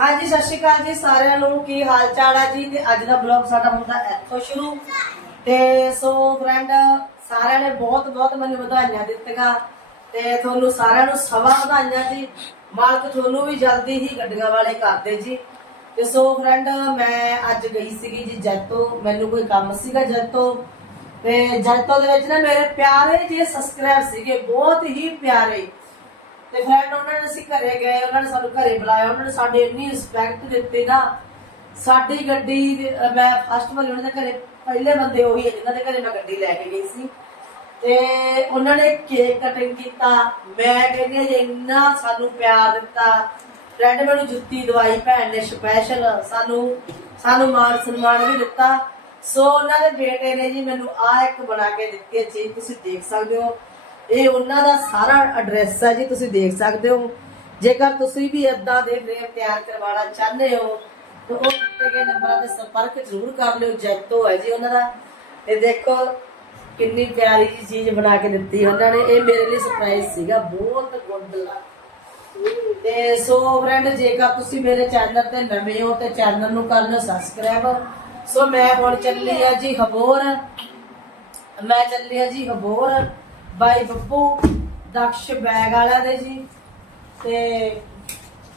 ਹਾਂਜੀ, ਸਤਿ ਸ਼੍ਰੀ ਅਕਾਲ ਜੀ ਸਾਰਿਆਂ ਨੂੰ। ਕੀ ਹਾਲ ਚਾਲ ਆ ਜੀ? ਤੇ ਅੱਜ ਦਾ ਬਲੌਗ ਸਾਡਾ ਹੁੰਦਾ ਇੱਥੋਂ ਸ਼ੁਰੂ। ਤੇ ਸੋ ਫਰੈਂਡ ਸਾਰਿਆਂ ਨੇ ਬਹੁਤ ਬਹੁਤ ਮੈਨੂੰ ਵਧਾਈਆਂ ਦਿੱਤੀਆਂ। ਤੇ ਤੁਹਾਨੂੰ ਸਾਰਿਆਂ ਨੂੰ ਸਵਾ ਵਧਾਈਆਂ ਜੀ। ਮਾਲਕ ਤੁਹਾਨੂੰ ਵੀ ਜਲਦੀ ਹੀ ਗੱਡੀਆਂ ਵਾਲੇ ਕਰਦੇ ਜੀ। ਤੇ ਸੋ ਫਰੈਂਡ ਮੈਂ ਅੱਜ ਗਈ ਸੀਗੀ ਜੀ ਜੈਤੋ। ਮੈਨੂੰ ਕੋਈ ਕੰਮ ਸੀਗਾ ਜੈਤੋ। ਤੇ ਜੈਤੋ ਦੇ ਵਿੱਚ ਨਾ ਮੇਰੇ ਪਿਆਰੇ ਜੇ ਸਬਸਕ੍ਰਾਈਬ ਸੀਗੇ, ਬਹੁਤ ਹੀ ਪਿਆਰੇ। ਤੇ ਫਰੈਂਡ ਉਹਨਾਂ ਨੇ ਅਸੀਂ ਘਰੇ ਗਏ, ਉਹਨਾਂ ਨੇ ਸਾਨੂੰ ਘਰੇ ਬੁਲਾਇਆ, ਉਹਨਾਂ ਨੇ ਸਾਡੇ ਇੰਨੀ ਰਿਸਪੈਕਟ ਦਿੱਤੀ ਨਾ, ਸਾਡੀ ਗੱਡੀ ਮੈਂ ਫਸਟ ਵਾਰ ਉਹਨਾਂ ਦੇ ਘਰੇ, ਪਹਿਲੇ ਬੰਦੇ ਉਹੀ ਹੈ ਜਿਨ੍ਹਾਂ ਦੇ ਘਰੇ ਮੈਂ ਗੱਡੀ ਲੈ ਕੇ ਗਈ ਸੀ। ਤੇ ਉਹਨਾਂ ਨੇ ਕੇਕ ਕਟਿੰਗ ਕੀਤਾ, ਮੈਂ ਕਹਿੰਦੀ ਹਾਂ ਜੀ ਇੰਨਾ ਸਾਨੂੰ ਪਿਆਰ ਦਿੱਤਾ ਫਰੈਂਡ ਮੈਨੂੰ ਜੁੱਤੀ ਦਵਾਈ, ਭੈਣ ਨੇ ਸਪੈਸ਼ਲ ਸਾਨੂੰ ਸਾਨੂੰ ਮਾਨ ਸਨਮਾਨ ਵੀ ਦਿੱਤਾ। ਸੋ ਉਹਨਾਂ ਦੇ ਬੇਟੇ ਨੇ ਜੀ ਮੈਨੂੰ ਆ ਇੱਕ ਬਣਾ ਕੇ ਦਿੱਤੀ ਹੈ ਚੀਜ਼ ਤੁਸੀਂ ਦੇਖ ਸਕਦੇ ਹੋ। ਇਹ ਉਹਨਾਂ ਦਾ ਸਾਰਾ ਐਡਰੈਸ ਹੈ ਜੀ, ਤੁਸੀਂ ਦੇਖ ਸਕਦੇ ਹੋ। ਜੇਕਰ ਤੁਸੀਂ ਵੀ ਇਦਾਂ ਦੇ ਫਰੇਮ ਤਿਆਰ ਕਰਵਾਉਣਾ ਚਾਹੁੰਦੇ ਹੋ, ਤਾਂ ਉਹ ਦਿੱਤੇ ਗਏ ਨੰਬਰਾਂ ਤੇ ਸੰਪਰਕ ਜ਼ਰੂਰ ਕਰ ਲਿਓ, ਜੈਤੋ ਹੈ ਜੀ ਉਹਨਾਂ ਦਾ। ਇਹ ਦੇਖੋ, ਕਿੰਨੀ ਪਿਆਰੀ ਜੀ ਚੀਜ਼ ਬਣਾ ਕੇ ਦਿੱਤੀ ਉਹਨਾਂ ਨੇ। ਇਹ ਮੇਰੇ ਲਈ ਸਰਪ੍ਰਾਈਜ਼ ਸੀਗਾ, ਬਹੁਤ ਗੁੱਡ ਲੱਗਾ ਤੇ ਸੋ ਫਰੈਂਡ ਜੇਕਰ ਤੁਸੀਂ ਮੇਰੇ ਚੈਨਲ ਤੇ ਨਵੇਂ ਹੋ, ਤੇ ਚੈਨਲ ਨੂੰ ਕਰ ਲਓ ਸਬਸਕ੍ਰਾਈਬ ਸੋ ਮੈਂ ਹੁਣ ਚੱਲੀ ਆ ਜੀ ਹਬੋਰ। ਮੈਂ ਚੱਲੀ ਆ ਜੀ ਹਬੋਰ। ਬਾਈ ਬੱਬੂ, ਦਕਸ਼ ਬੈਗ ਵਾਲਾ ਦੇ ਜੀ। ਤੇ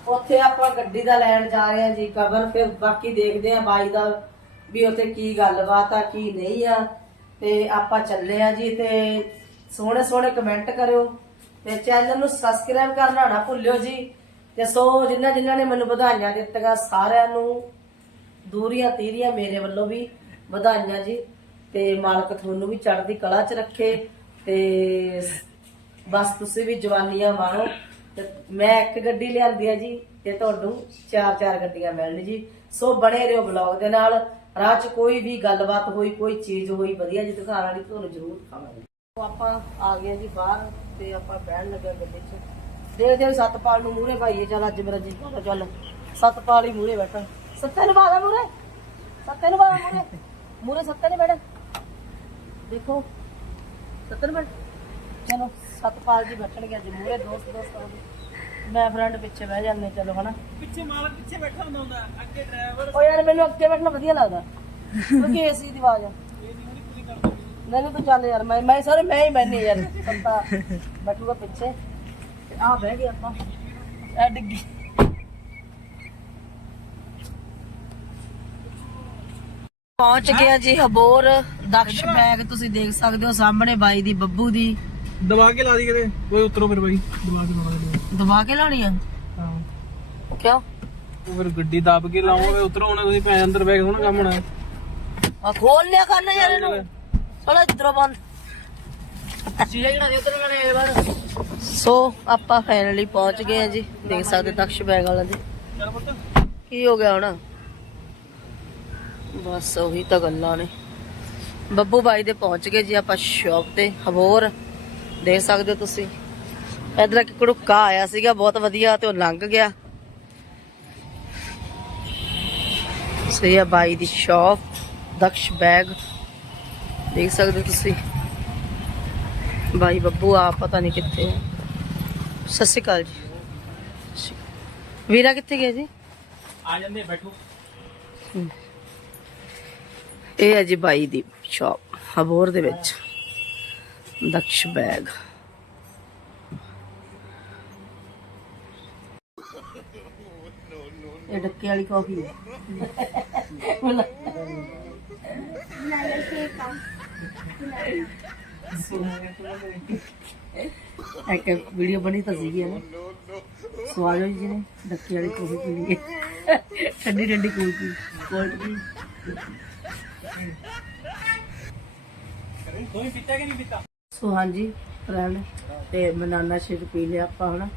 ਉੱਥੇ ਆਪਾਂ ਗੱਡੀ ਦਾ ਲੈਣ ਜਾ ਰਹੇ ਆ ਜੀ ਕਵਰ ਫਿਰ ਬਾਕੀ ਦੇਖਦੇ ਆ ਬਾਈ ਦਾ ਵੀ ਉੱਥੇ ਕੀ ਗੱਲਬਾਤ ਆ, ਕੀ ਨਹੀਂ ਆ। ਤੇ ਆਪਾਂ ਚੱਲੇ ਆ ਜੀ ਤੇ ਸੋਹਣੇ ਸੋਹਣੇ ਕਮੈਂਟ ਕਰਿਓ। ਤੇ ਚੈਨਲ ਨੂੰ ਸਬਸਕ੍ਰਾਈਬ ਕਰਨਾ ਨਾ ਭੁੱਲਿਓ ਜੀ। ਤੇ ਸੋ ਜਿਨ੍ਹਾਂ ਜਿਨ੍ਹਾਂ ਨੇ ਮੈਨੂੰ ਵਧਾਈਆਂ ਦਿੱਤੀਆਂ ਸਾਰਿਆਂ ਨੂੰ, ਦੂਰੀਆਂ ਤੀਰੀਆਂ ਮੇਰੇ ਵੱਲੋਂ ਵੀ ਵਧਾਈਆਂ ਜੀ। ਤੇ ਮਾਲਕ ਤੁਹਾਨੂੰ ਵੀ ਚੜ੍ਹਦੀ ਕਲਾ 'ਚ ਰੱਖੇ। ਤੇ ਬਸ ਤੁਸੀਂ ਵੀ ਜਵਾਨੀਆਂ ਮਾਣੋ। ਤੇ ਮੈਂ ਇੱਕ ਗੱਡੀ ਲਿਆਂਦੀ ਆ ਜੀ, ਤੇ ਤੁਹਾਨੂੰ ਚਾਰ ਚਾਰ ਗੱਡੀਆਂ ਮਿਲਣ ਜੀ। ਸੋ ਬਣੇ ਰਹੋ ਬਲੌਗ ਦੇ ਨਾਲ। ਰਾਹ 'ਚ ਕੋਈ ਵੀ ਗੱਲਬਾਤ ਹੋਈ, ਕੋਈ ਚੀਜ਼ ਹੋਈ, ਵਧੀਆ ਜੀ ਦਿਖਾਉਣ ਵਾਲੀ, ਤੁਹਾਨੂੰ ਜ਼ਰੂਰ ਦਿਖਾਵਾਂਗੇ। ਆਪਾਂ ਆ ਗਏ ਜੀ ਬਾਹਰ, ਤੇ ਆਪਾਂ ਬਹਿਣ ਲੱਗਾ ਗੱਡੀ 'ਚ। ਦੇਖਦੇ ਹਾਂ ਵੀ ਸਤਪਾਲ ਨੂੰ ਮੂਹਰੇ ਭਾਈਏ, ਚੱਲ ਅੱਜ ਮੇਰਾ ਜੀ ਕਰਦਾ, ਚੱਲ। ਸਤਪਾਲ ਹੀ ਮੂਹਰੇ ਬੈਠਾ। ਸੱਤੇ ਨੂੰ ਬਾਦਾ ਮੂਹਰੇ। ਸੱਤੇ ਨੂੰ ਬਾਦਾ ਮੂਹਰੇ। ਮੂਹਰੇ ਸੱਤੇ ਨੇ ਬੈਠਾ। ਦੇਖੋ। ਸੱਤੇ ਨੂੰ ਬੈਠ। ਚਲੋ ਸਤਪਾਲ ਜੀ ਬੈਠਣਗੇ ਅੱਜ ਮੂਹਰੇ ਦੋਸਤ ਦੋਸਤ ਹੋਣਗੇ ਮੈਂ ਫਰੈਂਡ ਪਿੱਛੇ ਬਹਿ ਜਾਂਦੇ ਚਲੋ ਹਨਾ। ਪਿੱਛੇ ਮਾਲਕ ਪਿੱਛੇ ਬੈਠਾ ਹੁੰਦਾ ਹੁੰਦਾ ਅੱਗੇ ਡਰਾਈਵਰ ਉਹ ਯਾਰ ਮੈਨੂੰ ਅੱਗੇ ਬੈਠਣਾ ਵਧੀਆ ਲੱਗਦਾ। ਕਿਉਂਕਿ ਏਸੀ ਦੀ ਆਵਾਜ਼ ਆ। ਨਹੀਂ ਨਹੀਂ ਤੂੰ ਚੱਲ ਯਾਰ ਮੈਂ ਮੈਂ ਸਾਰੇ ਮੈਂ ਹੀ ਬੈਠਨੀ ਯਾਰ। ਸੱਤਾ ਬੈਠੂਗਾ ਪਿੱਛੇ। ਆ ਬਹਿ ਗਏ ਆਪਾਂ। ਐ ਡਿੱਗੀ। ਪਹੁੰਚ ਗਿਆ ਜੀ ਹਬੋਰ ਦਕਸ਼ ਬੈਗ ਤੁਸੀਂ ਦੇਖ ਸਕਦੇ ਹੋ ਸਾਹਮਣੇ ਬਾਈ ਦੀ ਬੱਬੂ ਦੀ। ਦਬਾ ਕੇ ਲਾ ਦੀ ਕਿਤੇ? ਕੋਈ ਉਤਰੋ ਫਿਰ ਬਾਈ। ਦਬਾ ਕੇ ਲਾਉਣਾ ਦੇ ਦਬਾ ਕੇ ਲਾਣੀ ਆ? ਹਾਂ। ਕਿਉਂ? ਉਹ ਫਿਰ ਗੱਡੀ ਦਬ ਕੇ ਲਾਉਂਗੇ ਉਤਰੋ ਹੁਣ ਤੁਸੀਂ ਭੈਣ ਅੰਦਰ ਬੈਗ ਹੋਣਾ ਕੰਮ ਹੋਣਾ। ਆ ਖੋਲ ਲਿਆ ਕਰਨਾ ਯਾਰ ਇਹਨੂੰ। ਚਲੋ। ਇਧਰੋਂ ਬੰਦ। ਸੀੜਾ ਜਿਹੜਾ ਉਧਰ ਲੈਣੇ ਬਾਹਰ ਸੋ ਆਪਾਂ ਫਾਈਨਲੀ ਪਹੁੰਚ ਗਏ ਆ ਜੀ। ਦੇਖ ਸਕਦੇ ਦਕਸ਼ ਬੈਗ ਵਾਲਾ ਦੀ। ਚੱਲ ਪੁੱਤ। ਕੀ ਹੋ ਗਿਆ ਹੁਣ? ਬਸ ਉਹੀ ਤਾਂ ਗੱਲਾਂ ਨੇ। ਬੱਬੂ ਬਾਈ ਦੇ ਪਹੁੰਚ ਗਏ ਜੀ ਆਪਾਂ ਸ਼ਾਪ ਤੇ। ਹਬੋਰ ਦੇਖ ਸਕਦੇ ਹੋ ਤੁਸੀਂ। ਇਧਰ ਇੱਕ ਕੁੜਕਾ ਆਇਆ ਸੀਗਾ ਬਹੁਤ ਵਧੀਆ ਤੇ ਉਹ ਲੰਘ ਗਿਆ। ਸਹੀ ਆ ਬਾਈ ਦੀ ਸ਼ਾਪ ਦਕਸ਼ ਬੈਗ ਦੇਖ ਸਕਦੇ ਹੋ ਤੁਸੀਂ। ਬਾਈ ਬੱਬੂ ਆ ਪਤਾ ਨਹੀਂ ਕਿੱਥੇ ਹੈ ਸਤਿ ਸ਼੍ਰੀ ਅਕਾਲ ਜੀ। ਵੀਰਾ ਕਿੱਥੇ ਗਿਆ ਜੀ? ਆ ਜਾਂਦੇ ਬੈਠੋ। ਇਹ ਹੈ ਜੀ ਬਾਈ ਦੀ ਸ਼ਾਪ ਹਬੋਰ ਦੇ ਵਿੱਚ। ਦਕਸ਼ ਬੈਗ। ਇਹ ਡੱਕੇ ਵਾਲੀ ਕਾਫੀ ਹੈ। ਇੱਕ ਵੀਡੀਓ ਬਣੀ ਤਾਂ ਸੀਗੀ ਨਾ। ਸੋ ਆ ਜੀ ਨੇ ਡੱਕੇ ਵਾਲੀ ਕਾਫੀ ਪੀ ਲਈਏ ਠੰਡੀ ਠੰਡੀ ਕੋਲ ਕੋਲਡ ਪੀ ਕੋਈ ਪੀਤਾ ਕਿ ਨਹੀਂ ਪੀਤਾ? ਸੋ ਹਾਂਜੀ ਫਰੈਂਡ ਤੇ ਬਨਾਨਾ ਸ਼ੇਕ ਪੀ ਲਿਆ ਆਪਾਂ ਹਨਾ।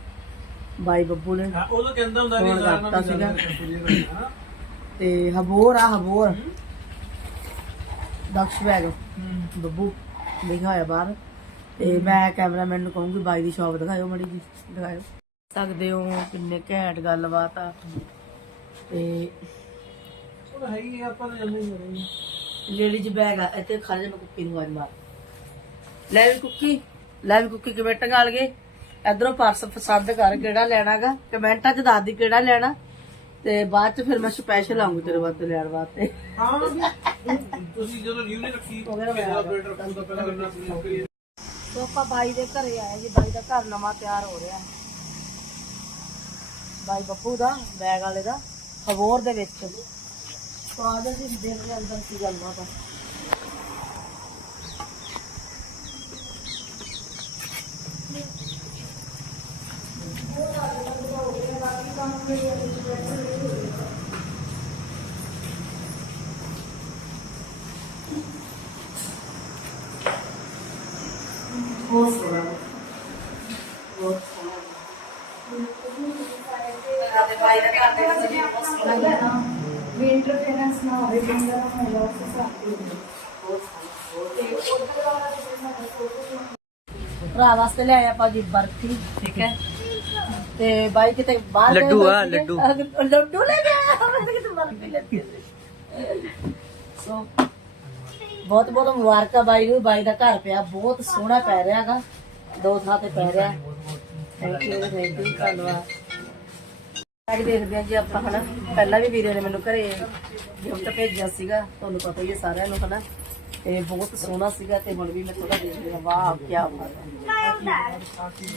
ਬਾਈ ਬੱਬੂ ਨੇ। ਹਾਂ ਉਦੋਂ ਕਹਿੰਦਾ ਹੁੰਦਾ ਫੋਨ ਸਾਰਿਆਂ ਕਰਤਾ ਸੀਗਾ। ਤੇ ਹਬੋਰ ਆ ਹਬੋਰ। ਦਕਸ਼ ਬੈਗ। ਬੱਬੂ ਲਿਖਿਆ ਹੋਇਆ ਬਾਹਰ। ਤੇ ਮੈਂ ਕੈਮਰਾਮੈਨ ਨੂੰ ਕਹੂੰਗੀ ਬਾਈ ਦੀ ਸ਼ਾਪ ਦਿਖਾਇਓ ਮੜੀ ਜੀ ਦਿਖਾਇਓ। ਸਕਦੇ ਹੋ ਕਿੰਨੇ ਘੈਂਟ ਗੱਲਬਾਤ ਆ। ਤੇ ਉਹ ਹੈਗੀ ਆ, ਆਪਾਂ ਤਾਂ ਜਾਂਦੇ ਹੀ ਰਹੇ ਲੇਡੀਜ਼ ਬੈਗ ਆ ਇੱਥੇ ਖੜ ਮੈਂ ਕੁੱਕੀ ਨੂੰ ਆਵਾਜ਼ ਮਾਰ। ਲੈ ਵੀ ਕੁੱਕੀ ਲੈ ਵੀ ਕੁੱਕੀ ਕਿਵੇਂ ਟੰਗਾਲ ਗਏ? ਇਧਰੋਂ ਪਰਸ ਪਸੰਦ ਕਰ ਕਿਹੜਾ ਲੈਣਾਗਾ ਕਮੈਂਟਾਂ 'ਚ ਦੱਸ ਦੀ ਕਿਹੜਾ ਲੈਣਾ। ਤੇ ਬਾਅਦ ਚ ਫਿਰ ਮੈਂ ਸਪੈਸ਼ਲ ਆਉਂਗੀ ਤੇਰੇ ਵਾਸਤੇ ਲੈਣ ਵਾਸਤੇ। ਹਾਂ ਤੁਸੀਂ ਜਦੋਂ ਨਿਊ ਨੇ ਰੱਖੀ ਹੋ ਗਿਆ ਨਾ ਮੇਰਾ ਆਪਰੇਟਰ ਰੱਖੂ ਤਾਂ ਪਹਿਲਾਂ ਕਰਨਾ ਸੀ ਨੌਕਰੀ ਸੋ ਆਪਾਂ ਬਾਈ ਦੇ ਘਰੇ ਆਏ ਜੀ ਬਾਈ ਦਾ ਘਰ ਨਵਾਂ ਤਿਆਰ ਹੋ ਰਿਹਾ। ਹੈ ਬਾਈ ਬੱਪੂ ਦਾ ਬੈਗ ਵਾਲੇ ਦਾ ਖਬੋਰ ਦੇ ਵਿੱਚ। ਸੋ ਆ ਜਾ ਜੀ ਦੇਖ ਲੈ ਅੰਦਰ ਕੀ ਗੱਲ ਬਾਤ ਆ ਬਹੁਤ ਸੋਹਣਾ ਬਹੁਤ ਸੋਹਣਾ ਆਪਣੇ ਬਾਈ ਦਾ ਘਰ ਦੇ ਵਿੱਚ ਵੀ ਬਹੁਤ ਸੋਹਣਾ ਹੈ ਵੀ ਹਿਸਾਬ ਦੀ ਭਰਾ ਵਾਸਤੇ ਲਿਆਏ ਆਪਾਂ ਜੀ ਬਰਫੀ ਠੀਕ ਹੈ। ਤੇ ਬਾਈ ਕਿਤੇ ਬਾਹਰ ਗਏ ਲੱਡੂ ਹੋਏ ਆ, ਸੀਗੇ। ਲੱਡੂ। ਅਹ, ਲੱਡੂ ਲੈ ਗਿਆ ਮੈਂ ਕਿਤੇ ਬਰਫੀ ਲੈ ਕੇ ਸੋ ਬਹੁਤ ਬਹੁਤ ਮੁਬਾਰਕਾਂ ਬਾਈ ਨੂੰ ਬਾਈ ਦਾ ਘਰ ਪਿਆ ਬਹੁਤ ਸੋਹਣਾ ਪੈ ਰਿਹਾਗਾ ਦੋ ਥਾਂ ਤੇ ਪੈ ਰਿਹਾ। ਥੈਂਕ ਯੂ ਥੈਂਕ ਯੂ ਧੰਨਵਾਦ। ਅੱਜ ਦੇਖਦੇ ਹਾਂ ਜੀ ਆਪਾਂ ਹਨਾ। ਪਹਿਲਾਂ ਵੀ ਵੀਰੇ ਨੇ ਮੈਨੂੰ ਘਰੇ ਗਿਫਟ ਭੇਜਿਆ ਸੀਗਾ। ਤੁਹਾਨੂੰ ਪਤਾ ਹੀ ਹੈ ਸਾਰਿਆਂ ਨੂੰ ਹਨਾ। ਤੇ ਬਹੁਤ ਸੋਹਣਾ ਸੀਗਾ ਤੇ ਹੁਣ ਵੀ ਮੈਂ ਥੋੜਾ ਦੇਖ ਲਿਆ ਵਾਹ ਕੀ ਬਾਤ ਹੈ।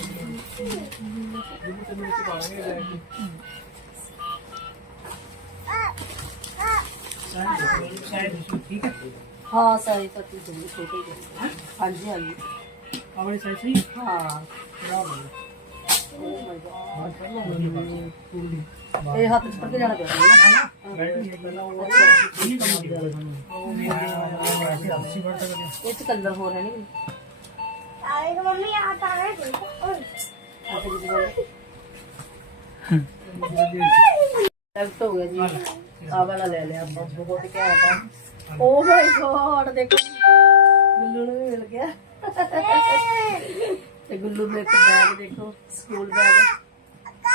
ਠੀਕ ਹੈ ਹਾਂ ਸਾਰੀ ਤਾਂ ਬਹੁਤ ਛੋਟੀ ਹੈ ਹਾਂਜੀ ਹਾਂਜੀ। ਆਪਣੀ ਸਾਈਜ਼ ਹਾਂ। ਖਰਾਬ ਇਹ ਹੱਥ ਚ ਫੜ ਜਾਣਾ ਪਿਆ ਇਹ ਚ ਕਲਰ ਹੋ ਰਹੇ ਨੇ। ਆਏਗਾ ਮੰਮੀ ਆ ਤਾਂ ਹੈ ਲੈਫਟ ਹੋ ਗਿਆ ਜੀ। ਆ ਵਾਲਾ ਲੈ ਲਿਆ ਆਪਾਂ ਬਹੁਤ ਘੈਂਟ ਆ। ਓ ਮਾਈ ਗੋਡ ਦੇਖੋ। ਗੁੱਲੂ ਮਿਲ ਗਿਆ। ਤੇ ਗੁੱਲੂ ਨੂੰ ਇੱਕ ਬੈਗ ਦੇਖੋ ਸਕੂਲ ਬੈਗ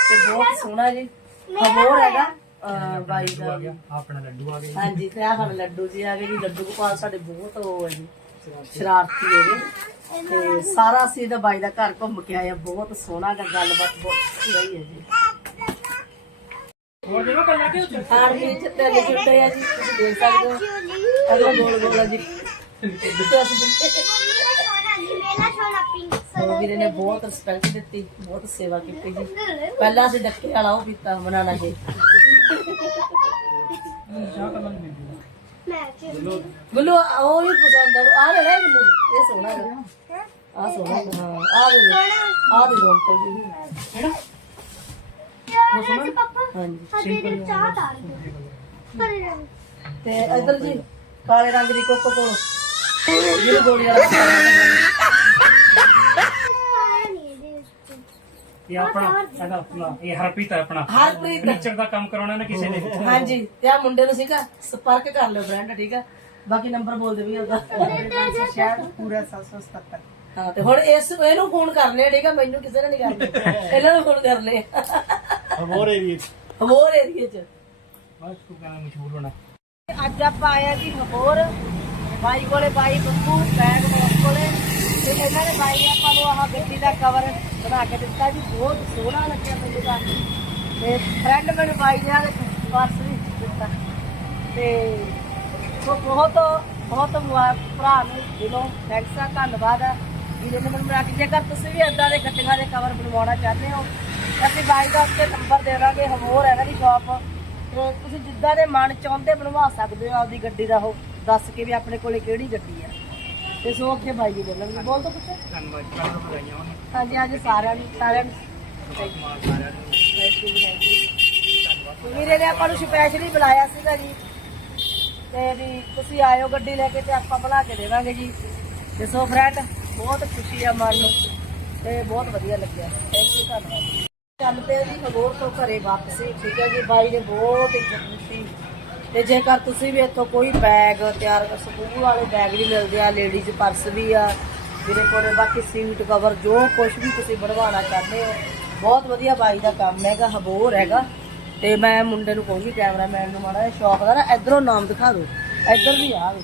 ਤੇ ਬਹੁਤ ਸੋਹਣਾ ਜੀ। ਹੋਰ ਹੈਗਾ ਅਹ ਬਾਈ ਦਾ। ਵੀ। ਆਪਣਾ ਲੱਡੂ ਆ ਗਿਆ ਹਾਂਜੀ ਤੇ ਆ ਸਾਡੇ ਲੱਡੂ ਜੀ ਆ ਗਏ ਜੀ। ਲੱਡੂ ਗੋਪਾਲ ਸਾਡੇ ਬਹੁਤ ਉਹ ਹੈ ਜੀ। ਸ਼ਰਾਰਤੀ। ਹੈਗੇ ਤੇ ਸਾਰਾ ਅਸੀਂ ਇਹਦਾ ਬਾਈ ਦਾ ਘਰ ਘੁੰਮ ਕੇ ਆਏ ਆ ਬਹੁਤ ਸੋਹਣਾ ਗਾ ਗੱਲਬਾਤ ਬਹੁਤ ਰਹੀ ਹੈ ਜੀ। ਹੋਰ ਜਿਹੜਾ ਕੱਲਾ ਕਿ ਉੱਥੇ ਖਾਣ ਪੀਣ ਚ ਤੇ ਜੁੱਟੇ ਆ ਜੀ। ਤੁਸੀਂ ਦੇਖ ਸਕਦੇ ਹੋ। ਅਗਲਾ ਗੋਲ ਗੋਲ ਆ ਜੀ। ਤੇ ਅਸੀਂ ਉਹ ਵੀਰੇ ਨੇ ਬਹੁਤ ਰਿਸਪੈਕਟ ਦਿੱਤੀ ਬਹੁਤ ਸੇਵਾ ਕੀਤੀ ਜੀ। ਪਹਿਲਾਂ ਅਸੀਂ ਡੱਕੇ ਵਾਲਾ ਉਹ ਪੀਤਾ ਬਣਾਣਾ ਜੀ ਗੁੱਲੂ ਉਹ ਵੀ ਪਸੰਦ ਆ। ਆ ਲੈ ਲੈ ਗੁੱਲੂ ਇਹ ਸੋਹਣਾ ਹੈ। ਆ ਸੋਹਣਾ ਹੈ, ਹਾਂ ਆ ਦੇ ਆ ਦੇ ਦੋ ਅੰਕਲ ਜੀ। ਯਾਰ ਪਾਪਾ ਹਾਂਜੀ ਹਜੇ ਤੇ ਚਾਹ ਪਰ ਤੇ ਇਧਰ ਜੀ ਕਾਲੇ ਰੰਗ ਦੀ ਕੋਕੋ ਕੋਲ ਇਹ ਆਪਣਾ ਸਾਡਾ ਆਪਣਾ ਇਹ ਹਰਪ੍ਰੀਤ ਹੈ ਆਪਣਾ। ਹਰਪ੍ਰੀਤ। ਫਰਨੀਚਰ ਦਾ ਕੰਮ ਕਰਾਉਣਾ ਨਾ ਕਿਸੇ ਨੇ। ਹਾਂਜੀ ਤੇ ਆ ਮੁੰਡੇ ਨੂੰ ਸੀਗਾ ਸੰਪਰਕ ਕਰ ਲਿਓ ਫਰੈਂਡ ਠੀਕ ਆ? ਬਾਕੀ ਨੰਬਰ ਬੋਲ ਦੇ ਵੀ ਉਹਦਾ। ਪੂਰਾ 777 ਹਾਂ ਤੇ ਹੁਣ ਇਸ ਇਹਨੂੰ ਫੋਨ ਕਰਨੇ ਆ, ਠੀਕ ਆ? ਮੈਨੂੰ ਕਿਸੇ ਨੇ ਨਹੀਂ ਕਰਨੇ। ਇਹਨਾਂ ਨੂੰ ਫੋਨ ਕਰਨੇ ਹੋਰ ਏਰੀਏ ਹੋਰ ਏਰੀਏ 'ਚ। ਬਸ ਤੂੰ ਕਹਿੰਦਾ ਮਸ਼ਹੂਰ ਹੋਣਾ। ਅੱਜ ਆਪਾਂ ਆਇਆ ਜੀ ਹੋਰ ਬਾਈ ਕੋਲੇ ਬਾਈ ਬੱਬੂ ਬੈਗ ਮੋਸ ਕੋਲੇ। ਤੇ ਇਹਨਾਂ ਨੇ ਬਾਈ ਆਪਾਂ ਨੂੰ ਆਹ ਗੱਡੀ ਦਾ ਕਵਰ ਬਣਾ ਕੇ ਦਿੱਤਾ ਜੀ। ਬਹੁਤ ਸੋਹਣਾ ਲੱਗਿਆ ਮੈਨੂੰ ਤਾਂ। ਤੇ ਫਰੈਂਡ ਮੈਨੂੰ ਬਾਈ ਨੇ ਆਹ ਪਰਸ ਵੀ ਦਿੱਤਾ। ਤੇ ਸੋ ਬਹੁਤ ਬਹੁਤ ਮੁਆ- ਭਰਾ ਨੂੰ ਦਿਲੋਂ ਥੈਂਕਸ ਆ, ਧੰਨਵਾਦ ਆ। ਜਿਹਨੇ ਮੈਨੂੰ ਬਣਾ ਕੇ, ਜੇਕਰ ਤੁਸੀਂ ਵੀ ਏਦਾਂ ਦੇ ਗੱਡੀਆਂ ਦੇ ਕਵਰ ਬਣਵਾਉਣਾ ਚਾਹੁੰਦੇ ਹੋ ਅਸੀਂ ਬਾਈ ਦਾ ਉੱਤੇ ਨੰਬਰ ਦੇ ਦਾਂਗੇ। ਹੋਰ ਹੈ ਨਾ ਦੀ ਸ਼ਾਪ ਤੇ ਤੁਸੀਂ ਜਿੱਦਾਂ ਦੇ ਮਨ ਚਾਹੁੰਦੇ ਬਣਵਾ ਸਕਦੇ ਹੋ ਆਪਦੀ ਗੱਡੀ ਦਾ ਉਹ। ਦੱਸ ਕੇ ਵੀ ਆਪਣੇ ਕੋਲੇ ਕਿਹੜੀ ਗੱਡੀ ਆ। ਤੇ ਸੋ ਅੱਗੇ ਬਾਈ ਜੀ ਬੋਲਣਗੇ। ਬੋਲ ਤਾਂ ਕੁਛ ਧੰਨਵਾਦ ਹੋਣ ਹਾਂਜੀ ਹਾਂਜੀ ਸਾਰਿਆਂ ਨੂੰ ਸਾਰਿਆਂ ਨੂੰ। ਸਾਰਿਆਂ ਨੂੰ. ਵੀਰੇ ਆਪਾਂ ਨੂੰ ਸਪੈਸ਼ਲੀ ਬੁਲਾਇਆ ਸੀਗਾ ਜੀ। ਤੇ ਵੀ ਤੁਸੀਂ ਆਇਓ ਗੱਡੀ ਲੈ ਕੇ ਤੇ ਆਪਾਂ ਬਣਾ ਕੇ ਦੇਵਾਂਗੇ ਜੀ। ਤੇ ਸੋ ਫਰੈਂਡ ਬਹੁਤ ਖੁਸ਼ੀ ਆ ਮਨ ਨੂੰ। ਤੇ ਬਹੁਤ ਵਧੀਆ ਲੱਗਿਆ। ਥੈਂਕ ਯੂ ਧੰਨਵਾਦ। ਚੱਲ ਪਿਆ ਜੀ ਖਬਰ ਤੋਂ ਘਰੇ ਵਾਪਸੀ। ਠੀਕ ਹੈ ਜੀ ਬਾਈ ਨੇ ਬਹੁਤ ਇੱਜ਼ਤ ਦਿੱਤੀ। ਤੇ ਜੇਕਰ ਤੁਸੀਂ ਵੀ ਇੱਥੋਂ ਕੋਈ ਬੈਗ ਤਿਆਰ ਕਰ ਸਕੂਲ ਵਾਲੇ ਬੈਗ ਵੀ ਮਿਲਦੇ ਆ ਲੇਡੀਜ਼ ਪਰਸ ਵੀ ਆ, ਜਿਹਦੇ ਕੋਲੇ ਬਾਕੀ ਸੀਟ ਕਵਰ ਜੋ ਕੁਝ ਵੀ ਤੁਸੀਂ ਬਣਵਾਉਣਾ ਚਾਹੁੰਦੇ ਹੋ। ਬਹੁਤ ਵਧੀਆ ਬਾਈ ਦਾ ਕੰਮ ਹੈਗਾ, ਹਬੋਰ ਹੈਗਾ। ਤੇ ਮੈਂ ਮੁੰਡੇ ਨੂੰ ਕਹੂੰਗੀ ਕੈਮਰਾਮੈਨ ਨੂੰ ਮਾੜਾ ਸ਼ੌਕ ਦਾ ਨਾ, ਇਧਰੋਂ ਨਾਮ ਦਿਖਾ ਦਿਓ। ਇੱਧਰ ਵੀ ਆ ਵੇ।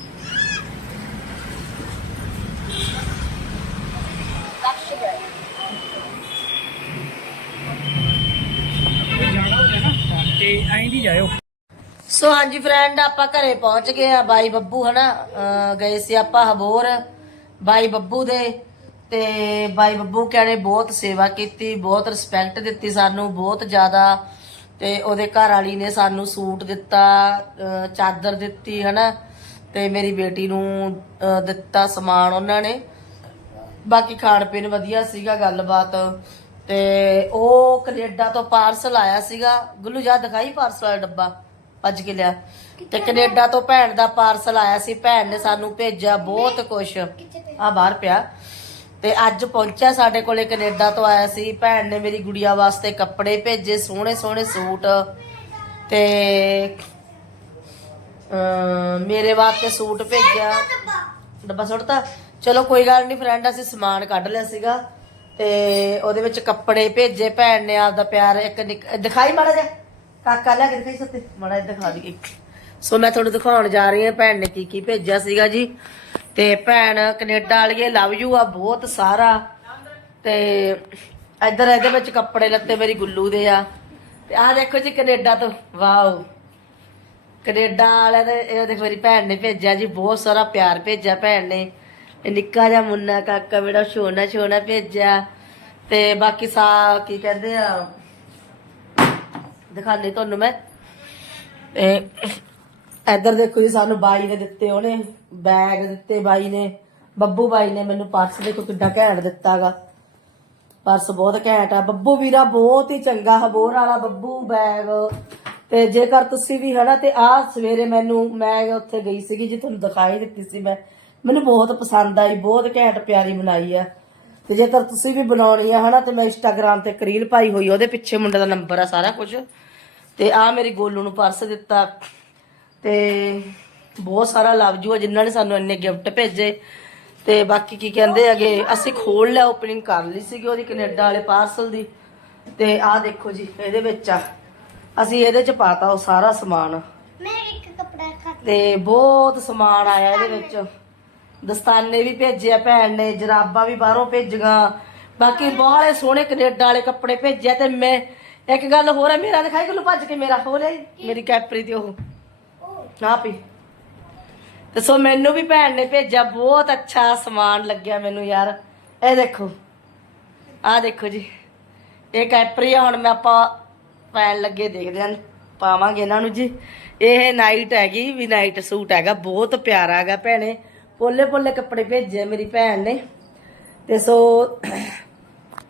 ਤੇ ਐਂ ਦੀ ਜਾਇਓ। ਸੋ ਹਾਂਜੀ ਫਰੈਂਡ ਆਪਾਂ ਘਰੇ ਪਹੁੰਚ ਗਏ ਆ ਬਾਈ ਬੱਬੂ, ਹਨਾ? ਗਏ ਸੀ ਆਪਾਂ ਹਬੋਰ, ਬਾਈ ਬੱਬੂ ਦੇ। ਤੇ ਬਾਈ ਬੱਬੂ ਕਹਿੰਦੇ ਬਹੁਤ ਸੇਵਾ ਕੀਤੀ, ਬਹੁਤ ਰਿਸਪੈਕਟ ਦਿੱਤੀ ਸਾਨੂੰ, ਬਹੁਤ ਜ਼ਿਆਦਾ। ਤੇ ਉਹਦੇ ਘਰ ਵਾਲੀ ਨੇ ਸਾਨੂੰ ਸੂਟ ਦਿੱਤਾ ਚਾਦਰ ਦਿੱਤੀ, ਹਨਾ? ਤੇ ਮੇਰੀ ਬੇਟੀ ਨੂੰ ਦਿੱਤਾ ਸਮਾਨ ਉਹਨਾਂ ਨੇ। ਬਾਕੀ ਖਾਣ ਪੀਣ ਵਧੀਆ ਸੀਗਾ ਗੱਲਬਾਤ। ਤੇ ਉਹ ਕੈਨੇਡਾ ਤੋਂ ਪਾਰਸਲ ਆਇਆ ਸੀਗਾ। ਗੁੱਲੂ, ਜਾ ਦਿਖਾਈ ਪਾਰਸਲ ਵਾਲਾ ਡੱਬਾ। ਭੱਜ ਕੇ ਲਿਆ। ਤੇ ਕੈਨੇਡਾ ਤੋਂ? ਭੈਣ ਦਾ ਪਾਰਸਲ ਆਇਆ ਸੀ। ਭੈਣ ਨੇ ਸਾਨੂੰ ਭੇਜਿਆ ਬਹੁਤ ਕੁਝ ਆ ਬਾਹਰ ਪਿਆ। ਤੇ ਅੱਜ ਪਹੁੰਚਿਆ ਸਾਡੇ ਕੋਲੇ ਕੈਨੇਡਾ ਤੋਂ ਆਇਆ ਸੀ। ਭੈਣ ਨੇ ਮੇਰੀ ਗੁੜੀਆ ਵਾਸਤੇ ਕੱਪੜੇ ਭੇਜੇ ਸੋਹਣੇ ਸੋਹਣੇ ਸੂਟ। ਤੇ ਮੇਰੇ ਵਾਸਤੇ ਸੂਟ ਭੇਜਿਆ। ਡੱਬਾ? ਸੁੱਟਤਾ? ਚਲੋ ਕੋਈ ਗੱਲ ਨਹੀਂ ਫਰੈਂਡ ਅਸੀਂ ਸਮਾਨ ਕੱਢ ਲਿਆ ਸੀਗਾ। ਤੇ ਉਹਦੇ ਵਿੱਚ ਕੱਪੜੇ ਭੇਜੇ। ਭੈਣ ਨੇ ਆਪਦਾ ਪਿਆਰ ਇੱਕ ਨਿੱਕ- ਦਿਖਾਈ ਮਾੜਾ ਜਿਹਾ। ਕਾਕਾ ਲੈ ਕੇ ਦਿਖਾਈ ਸੱਤੇ। ਮਾੜਾ ਦਿਖਾ ਦੀ ਸੋ ਮੈਂ ਤੁਹਾਨੂੰ ਦਿਖਾਉਣ ਜਾ ਰਹੀ ਹਾਂ, ਭੈਣ ਨੇ ਕੀ ਕੀ ਭੇਜਿਆ ਸੀਗਾ ਜੀ। ਤੇ ਭੈਣ ਕੈਨੇਡਾ ਵਾਲੀਏ ਲਵ ਯੂ ਆ, ਬਹੁਤ ਸਾਰਾ। ਤੇ ਇੱਧਰ ਇਹਦੇ ਵਿੱਚ ਕੱਪੜੇ ਲੱਤੇ ਮੇਰੀ ਗੁੱਲੂ ਦੇ ਆ। ਤੇ ਆਹ ਦੇਖੋ ਜੀ ਕੈਨੇਡਾ ਤੋਂ। ਵਾਓ। ਕੈਨੇਡਾ ਵਾਲਿਆਂ ਦੇ ਇਹ ਦੇਖ ਮੇਰੀ ਭੈਣ ਨੇ ਭੇਜਿਆ ਜੀ, ਬਹੁਤ ਸਾਰਾ ਪਿਆਰ ਭੇਜਿਆ ਭੈਣ ਨੇ। ਇਹ ਨਿੱਕਾ ਜਿਹਾ ਮੁੰਨਾ ਕਾਕਾ ਮੇਰਾ ਛੋਨਾ ਛੋਨਾ ਭੇਜਿਆ। ਤੇ ਬਾਕੀ ਸਾ, ਕੀ ਕਹਿੰਦੇ ਆ ਦਿਖਾਣੇ ਤੁਹਾਨੂੰ ਮੈਂ। ਤੇ ਇੱਧਰ ਦੇਖੋ ਜੀ ਸਾਨੂੰ ਬਾਈ ਨੇ ਦਿੱਤੇ ਉਹਨੇ ਬੈਗ ਦਿੱਤੇ ਬਾਈ ਨੇ। ਬੱਬੂ ਬਾਈ ਨੇ ਮੈਨੂੰ ਪਰਸ ਦੇਖੋ ਕਿੱਡਾ ਘੈਂਟ ਦਿੱਤਾਗਾ। ਪਰਸ ਬਹੁਤ ਘੈਂਟ ਆ। ਬੱਬੂ ਵੀਰਾ ਬਹੁਤ ਹੀ ਚੰਗਾ ਹਬੋਰ ਵਾਲਾ ਬੱਬੂ ਬੈਗ। ਤੇ ਜੇਕਰ ਤੁਸੀਂ ਵੀ ਹਨਾ ਤੇ ਆ ਸਵੇਰੇ ਮੈਨੂੰ ਮੈਂ ਉੱਥੇ ਗਈ ਸੀਗੀ ਜੀ ਤੁਹਾਨੂੰ ਦਿਖਾਈ ਦਿੱਤੀ ਸੀ ਮੈਂ। ਮੈਨੂੰ ਬਹੁਤ ਪਸੰਦ ਆਈ ਬਹੁਤ ਘੈਂਟ ਪਿਆਰੀ ਬਣਾਈ ਆ। ਤੇ ਜੇਕਰ ਤੁਸੀਂ ਵੀ ਬਣਾਉਣੀ ਆ ਹਨਾ ਤੇ ਮੈਂ ਇੰਸਟਾਗ੍ਰam ਤੇ ਇੱਕ ਰੀਲ ਪਾਈ ਹੋਈ ਆ, ਉਹਦੇ ਪਿੱਛੇ ਮੁੰਡੇ ਦਾ ਨੰਬਰ ਆ ਸਾਰਾ ਕੁਝ ਤੇ ਆ ਮੇਰੀ ਗੋਲੂ ਨੂੰ ਪਰਸ ਦਿੱਤਾ। ਤੇ ਬਹੁਤ ਸਾਰਾ ਲਵ ਯੂ ਆ ਜਿਨ੍ਹਾਂ ਨੇ ਸਾਨੂੰ ਇੰਨੇ ਗਿਫਟ ਭੇਜੇ। ਤੇ ਬਾਕੀ ਕੀ ਕਹਿੰਦੇ ਹੈਗੇ ਅਸੀਂ ਖੋਲ ਲਿਆ ਓਪਨਿੰਗ ਕਰ ਲਈ ਸੀਗੀ ਉਹਦੀ ਕੈਨੇਡਾ ਵਾਲੇ ਪਾਰਸਲ ਦੀ। ਤੇ ਆਹ ਦੇਖੋ ਜੀ ਇਹਦੇ ਵਿੱਚ ਆ। ਅਸੀਂ ਇਹਦੇ ਚ ਪਾਤਾ ਉਹ ਸਾਰਾ ਸਮਾਨ। ਮੈਂ ਇੱਕ ਕਪੜਾ ਖਾ ਤੇ ਬਹੁਤ ਸਮਾਨ ਆਇਆ ਇਹਦੇ ਵਿੱਚ। ਦਸਤਾਨੇ। ਵੀ ਭੇਜਿਆ ਭੈਣ ਨੇ ਜਰਾਬਾਂ ਵੀ ਬਾਹਰੋਂ ਭੇਜੀਆਂ। ਬਾਕੀ ਬਹੁਤ ਸੋਹਣੇ ਕੈਨੇਡਾ ਵਾਲੇ ਕੱਪੜੇ ਭੇਜਿਆ ਤੇ ਮੈਂ ਇੱਕ ਗੱਲ ਹੋਰ ਹੈ ਮੇਰਾ ਦਿਖਾਈ ਕੋਲ ਭੱਜ ਕੇ ਮੇਰਾ ਹੋ ਲੈ ਮੇਰੀ ਕੈਪਰੀ ਤੇ ਉਹ। ਨਾ ਪੀ। ਤੇ ਸੋ ਮੈਨੂੰ ਵੀ ਭੈਣ ਨੇ ਭੇਜਿਆ ਬਹੁਤ ਅੱਛਾ ਸਮਾਨ ਲੱਗਿਆ ਮੈਨੂੰ ਯਾਰ। ਇਹ ਦੇਖੋ ਆਹ ਦੇਖੋ ਜੀ। ਇਹ ਕੈਪਰੀ ਆ ਹੁਣ ਮੈਂ ਆਪਾਂ ਪੈਣ ਲੱਗੇ ਦੇਖਦੇ ਹਾਂ ਪਾਵਾਂਗੇ ਇਹਨਾਂ ਨੂੰ ਜੀ। ਇਹ ਨਾਈਟ ਹੈਗੀ ਵੀ ਨਾਈਟ ਸੂਟ ਹੈਗਾ ਬਹੁਤ ਪਿਆਰਾ ਹੈਗਾ ਭੈਣੇ। ਪੋਲੇ ਪੋਲੇ ਕੱਪੜੇ ਭੇਜੇ ਮੇਰੀ ਭੈਣ ਨੇ। ਤੇ ਸੋ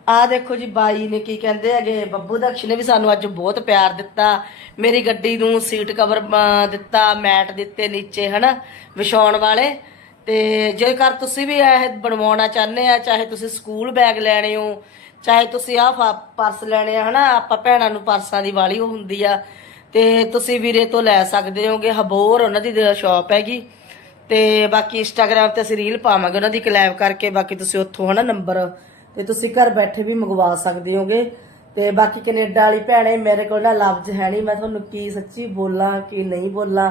ਆ ਦੇਖੋ ਜੀ ਬਾਈ ਨੇ ਕੀ ਕਹਿੰਦੇ ਹੈਗੇ, ਬੱਬੂ ਦਕਸ਼ ਨੇ ਵੀ ਸਾਨੂੰ ਅੱਜ ਬਹੁਤ ਪਿਆਰ ਦਿੱਤਾ। ਮੇਰੀ ਗੱਡੀ ਨੂੰ ਸੀਟ ਕਵਰ ਦਿੱਤਾ, ਮੈਟ ਦਿੱਤੇ ਨੀਚੇ, ਹਨਾ, ਵਿਛਾਉਣ ਵਾਲੇ। ਤੇ ਜੇਕਰ ਤੁਸੀਂ ਵੀ ਇਹ ਬਣਵਾਉਣਾ ਚਾਹੁੰਦੇ ਆ, ਚਾਹੇ ਤੁਸੀਂ ਸਕੂਲ ਬੈਗ ਲੈਣੇ ਹੋ, ਚਾਹੇ ਤੁਸੀਂ ਆਹ ਪਰਸ ਲੈਣੇ ਆ, ਹਨਾ, ਆਪਾਂ ਭੈਣਾਂ ਨੂੰ ਪਰਸਾਂ ਦੀ ਵਾਲੀ ਉਹ ਹੁੰਦੀ ਆ। ਤੇ ਤੁਸੀਂ ਵੀਰੇ ਤੋਂ ਲੈ ਸਕਦੇ ਹੋਗੇ, ਹਬੋਰ ਉਹਨਾਂ ਦੀ ਸ਼ਾਪ ਹੈਗੀ। ਤੇ ਬਾਕੀ ਇੰਸਟਾਗ੍ਰam ਤੇ ਅਸੀਂ ਰੀਲ ਪਾਵਾਂਗੇ ਉਹਨਾਂ ਦੀ ਕਲੈਬ ਕਰਕੇ, ਬਾਕੀ ਤੁਸੀਂ ਉੱਥੋਂ, ਹਨਾ, ਨੰਬਰ ਤੇ ਤੁਸੀਂ ਘਰ ਬੈਠੇ ਵੀ ਮੰਗਵਾ ਸਕਦੇ ਹੋਗੇ। ਤੇ ਬਾਕੀ ਕੈਨੇਡਾ ਵਾਲੀ ਭੈਣੇ, ਮੇਰੇ ਕੋਲ ਨਾ ਲਫ਼ਜ਼ ਹੈ ਨਹੀਂ। ਮੈਂ ਤੁਹਾਨੂੰ ਕੀ ਸੱਚੀ ਬੋਲਾਂ, ਕੀ ਨਹੀਂ ਬੋਲਾਂ।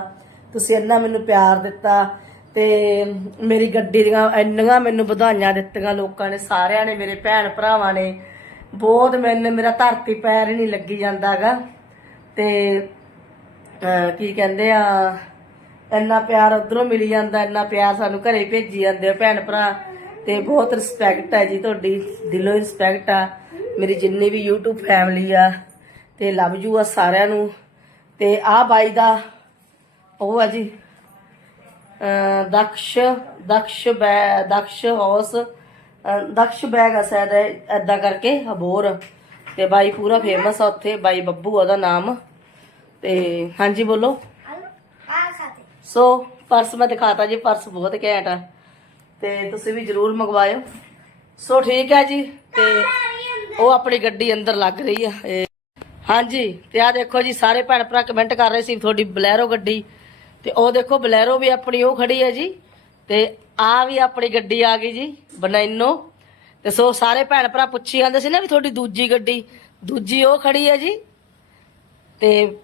ਤੁਸੀਂ ਇੰਨਾ ਮੈਨੂੰ ਪਿਆਰ ਦਿੱਤਾ ਤੇ ਮੇਰੀ ਗੱਡੀ ਦੀਆਂ ਇੰਨੀਆਂ ਮੈਨੂੰ ਵਧਾਈਆਂ ਦਿੱਤੀਆਂ ਲੋਕਾਂ ਨੇ, ਸਾਰਿਆਂ ਨੇ, ਮੇਰੇ ਭੈਣ ਭਰਾਵਾਂ ਨੇ। ਬਹੁਤ ਮੈਨੂੰ, ਮੇਰਾ ਧਰਤੀ ਪੈਰ ਹੀ ਨਹੀਂ ਲੱਗੀ ਜਾਂਦਾਗਾ। ਤੇ, ਅਹ, ਕੀ ਕਹਿੰਦੇ ਆ, ਇੰਨਾ ਪਿਆਰ ਉਧਰੋਂ ਮਿਲੀ ਜਾਂਦਾ, ਇੰਨਾ ਪਿਆਰ ਸਾਨੂੰ ਘਰੇ ਭੇਜੀ ਜਾਂਦੇ ਆ ਭੈਣ ਭਰਾ। ਤੇ ਬਹੁਤ ਰਿਸਪੈਕਟ ਹੈ ਜੀ ਤੁਹਾਡੀ ਦਿਲੋਂ ਰਿਸਪੈਕਟ ਆ। ਮੇਰੀ ਜਿੰਨੀ ਵੀ YouTube ਫੈਮਿਲੀ ਆ ਤੇ ਲਵ ਯੂ ਆ ਸਾਰਿਆਂ ਨੂੰ। ਤੇ ਆ ਬਾਈ ਦਾ ਉਹ ਆ ਜੀ ਦਕਸ਼ ਦਕਸ਼ ਬੈ ਦਕਸ਼ ਅਹ ਦਕਸ਼ ਬੈਗ ਆ ਸ਼ਾਇਦ ਐਦਾਂ ਕਰਕੇ ਹਬੋਰ। ਤੇ ਬਾਈ ਪੂਰਾ ਫੇਮਸ ਆ ਉੱਥੇ ਬਾਈ ਬੱਬੂ ਉਹਦਾ ਨਾਮ। ਤੇ ਹਾਂਜੀ ਬੋਲੋ। ਸੋ ਪਰਸ ਮੈਂ ਦਿਖਾਤਾ ਜੀ ਪਰਸ ਬਹੁਤ ਘੈਂਟ ਆ। ਤੇ ਤੁਸੀਂ ਵੀ ਜਰੂਰ ਮੰਗਵਾਇਓ। ਸੋ ਠੀਕ ਹੈ ਜੀ, ਤੇ ਉਹ ਆਪਣੀ ਗੱਡੀ ਅੰਦਰ ਲੱਗ ਰਹੀ ਆ। ਹਾਂਜੀ, ਤੇ ਆ ਦੇਖੋ ਜੀ, ਸਾਰੇ ਭੈਣ ਭਰਾ ਕਮੈਂਟ ਕਰ ਰਹੇ ਸੀ ਤੁਹਾਡੀ ਬਲੈਰੋ ਗੱਡੀ। ਤੇ ਉਹ ਦੇਖੋ, ਬਲੈਰੋ ਵੀ ਆਪਣੀ ਉਹ ਖੜੀ ਹੈ ਜੀ। ਤੇ ਆ ਵੀ ਆਪਣੀ ਗੱਡੀ ਆ ਗਈ ਜੀ, ਬਨੈਨੋ। ਤੇ ਸੋ ਸਾਰੇ ਭੈਣ ਭਰਾ ਪੁੱਛੀ ਜਾਂਦੇ ਸੀ ਨਾ ਵੀ ਤੁਹਾਡੀ ਦੂਜੀ ਗੱਡੀ, ਦੂਜੀ ਉਹ ਖੜੀ ਹੈ ਜੀ। ਤੇ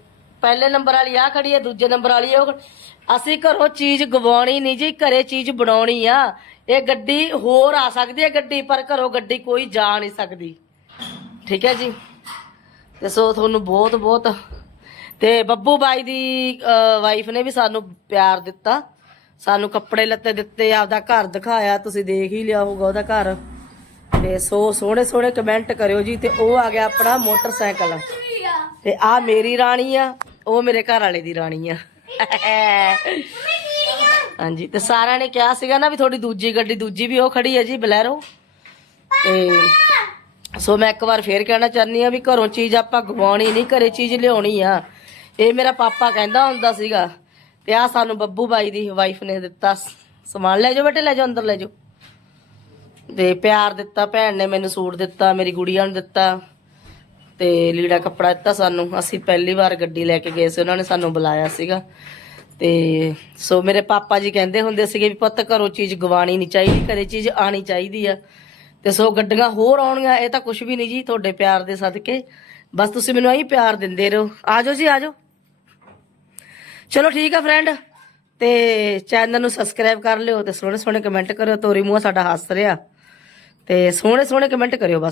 ਪਹਿਲੇ ਨੰਬਰ ਵਾਲੀ ਆ ਖੜੀ ਹੈ, ਦੂਜੇ ਨੰਬਰ ਵਾਲੀ ਉਹ ਅਸੀਂ ਘਰੋਂ ਚੀਜ਼ ਗਵਾਉਣੀ ਨਹੀਂ ਜੀ, ਘਰੇ ਚੀਜ਼ ਬਣਾਉਣੀ ਆ। ਇਹ ਗੱਡੀ ਹੋਰ ਆ ਸਕਦੀ ਹੈ ਗੱਡੀ, ਪਰ ਘਰੋਂ ਗੱਡੀ ਕੋਈ ਜਾ ਨਹੀਂ ਸਕਦੀ। ਠੀਕ ਹੈ ਜੀ? ਤੇ ਸੋ ਤੁਹਾਨੂੰ ਬਹੁਤ ਬਹੁਤ ਤੇ ਬੱਬੂ ਬਾਈ ਦੀ ਵਾਈਫ ਨੇ ਵੀ ਸਾਨੂੰ ਪਿਆਰ ਦਿੱਤਾ। ਸਾਨੂੰ ਕੱਪੜੇ ਲੱਤੇ ਦਿੱਤੇ, ਆਪਦਾ ਘਰ ਦਿਖਾਇਆ, ਤੁਸੀਂ ਦੇਖ ਹੀ ਲਿਆ ਹੋਊਗਾ ਉਹਦਾ ਘਰ। ਤੇ ਸੋ ਸੋਹਣੇ ਸੋਹਣੇ ਕਮੈਂਟ ਕਰਿਓ ਜੀ, ਤੇ ਉਹ ਆ ਗਿਆ ਆਪਣਾ ਮੋਟਰਸਾਈਕਲ। ਤੇ ਆ ਮੇਰੀ ਰਾਣੀ ਆ। ਉਹ ਮੇਰੇ ਘਰ ਵਾਲੇ ਦੀ ਰਾਣੀ ਆ। ਹਾਂਜੀ, ਤੇ ਸਾਰਿਆਂ ਨੇ ਕਿਹਾ ਸੀਗਾ ਨਾ ਵੀ ਤੁਹਾਡੀ ਦੂਜੀ ਗੱਡੀ ਦੂਜੀ ਵੀ ਉਹ ਖੜੀ ਹੈ ਜੀ, ਬਲੈਰੋ। ਤੇ ਸੋ ਮੈਂ ਇੱਕ ਵਾਰ ਫੇਰ ਕਹਿਣਾ ਚਾਹਨੀ ਆ ਵੀ ਘਰੋਂ ਚੀਜ਼ ਆਪਾਂ ਗਵਾਉਣੀ ਨਹੀਂ, ਘਰੇ ਚੀਜ਼ ਲਿਆਉਣੀ ਆ। ਇਹ ਮੇਰਾ ਪਾਪਾ ਕਹਿੰਦਾ ਹੁੰਦਾ ਸੀਗਾ ਤੇ ਆ ਸਾਨੂੰ ਬੱਬੂ ਬਾਈ ਦੀ ਵਾਈਫ ਨੇ ਦਿੱਤਾ। ਸਮਾਨ ਲੈ ਜਾਓ ਬੇਟੇ, ਲੈ ਜਾਓ, ਅੰਦਰ ਲੈ ਜਾਓ। ਤੇ ਪਿਆਰ ਦਿੱਤਾ, ਭੈਣ ਨੇ ਮੈਨੂੰ ਸੂਟ ਦਿੱਤਾ, ਮੇਰੀ ਗੁੜੀਆ ਨੂੰ ਦਿੱਤਾ। ਤੇ ਲੀੜਾ ਕੱਪੜਾ ਦਿੱਤਾ ਸਾਨੂੰ। ਅਸੀਂ ਪਹਿਲੀ ਵਾਰ ਗੱਡੀ ਲੈ ਕੇ ਗਏ ਸੀ, ਉਹਨਾਂ ਨੇ ਸਾਨੂੰ ਬੁਲਾਇਆ ਸੀਗਾ। ਤੇ ਸੋ ਮੇਰੇ ਪਾਪਾ ਜੀ ਕਹਿੰਦੇ ਹੁੰਦੇ ਸੀਗੇ ਵੀ ਪੁੱਤ ਘਰੋਂ ਚੀਜ਼ ਗਵਾਣੀ ਨਹੀਂ ਚਾਹੀਦੀ, ਘਰੇ ਚੀਜ਼ ਆਣੀ ਚਾਹੀਦੀ ਆ। ਤੇ ਸੋ ਗੱਡੀਆਂ ਹੋਰ ਆਉਣਗੀਆਂ ਇਹ ਤਾਂ ਕੁਝ ਵੀ ਨਹੀਂ ਜੀ ਤੁਹਾਡੇ ਪਿਆਰ ਦੇ ਸਦਕੇ। ਬਸ ਤੁਸੀਂ ਮੈਨੂੰ ਆਹੀ ਪਿਆਰ ਦਿੰਦੇ ਰਹੋ। ਆਜੋ ਜੀ ਆਜੋ ਚਲੋ ਠੀਕ ਆ ਫਰੈਂਡ ਤੇ ਚੈਨਲ ਨੂੰ ਸਬਸਕ੍ਰਾਈਬ ਕਰ ਲਿਓ ਤੇ ਸੋਹਣੇ ਸੋਹਣੇ ਕਮੈਂਟ ਕਰਿਓ। ਤੋਰੀ ਮੂੰਹ ਸਾਡਾ ਹੱਸ ਰਿਹਾ। ਤੇ ਸੋਹਣੇ ਸੋਹਣੇ ਕਮੈਂਟ ਕਰਿਓ ਬਸ।